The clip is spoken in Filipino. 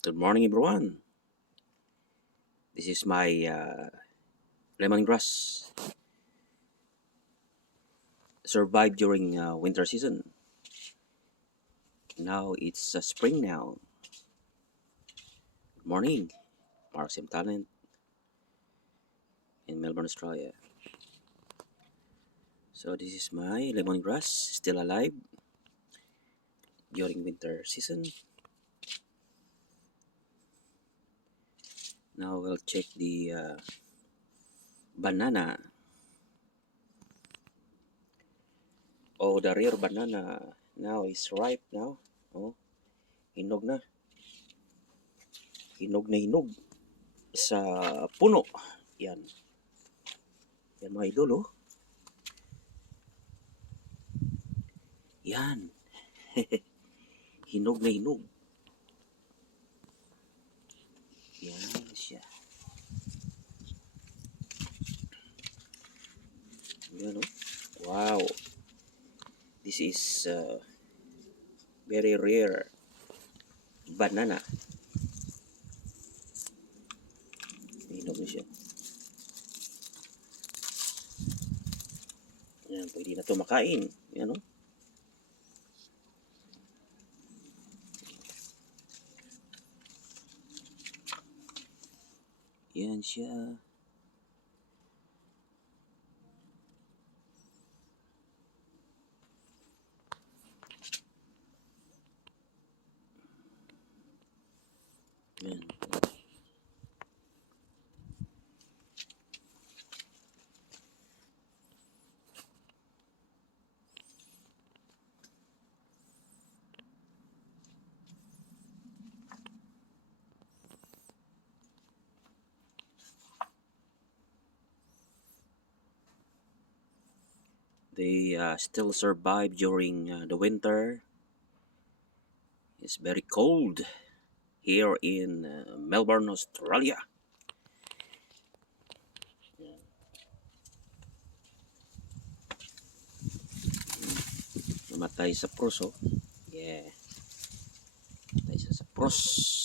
Good morning, everyone. This is my lemongrass. Survived during winter season. Now it's spring now. Good morning, Mark Sim Talent in Melbourne, Australia. So this is my lemongrass, still alive during winter season. Now we'll check the banana. Oh, the rare banana now is ripe now. Oh, hinog na. Hinog na hinog sa puno. Yan. Yan mga idol, oh. Yan. Hinog na hinog. Yan siya. Yan, oh. Wow. This is very rare banana. Hinog na siya. Yan, pwede na ito makain. Yan, oh. Yan siya. Yan. They still survive during the winter. It's very cold here in Melbourne, Australia. Namatay sa pros, oh. Yeah. Namatay sa pros.